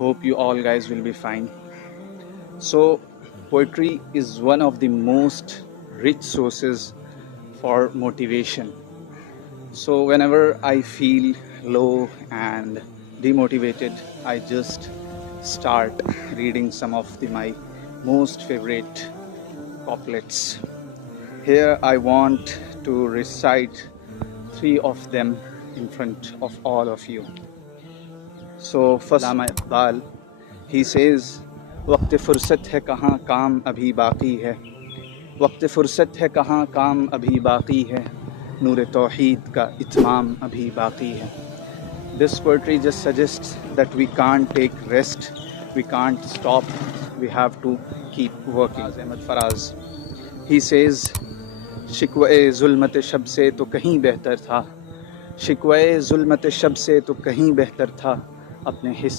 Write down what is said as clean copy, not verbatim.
Hope you all guys will be fine. So, poetry is one of the most rich sources for motivation. So, whenever I feel low and demotivated, I just start reading some of my most favorite couplets. Here, I want to recite 3 of them in front of all of you. So, first, Allama Iqbal, he says, वक्त फ़ुर्सत है कहाँ काम अभी बाकी है, वक्त फ़ुर्सत है कहाँ काम अभी बाकी है, नूर तौहीद का इत्माम अभी बाकी है. This poetry just suggests that we can't take rest, we can't stop, we have to keep working. Ahmed Faraz, he says, शिकवे ज़ुल्मत शब से तो कहीं बेहतर था, शिकवे ज़ुल्मत शब से तो कहीं बेहतर था, अपने हिस्से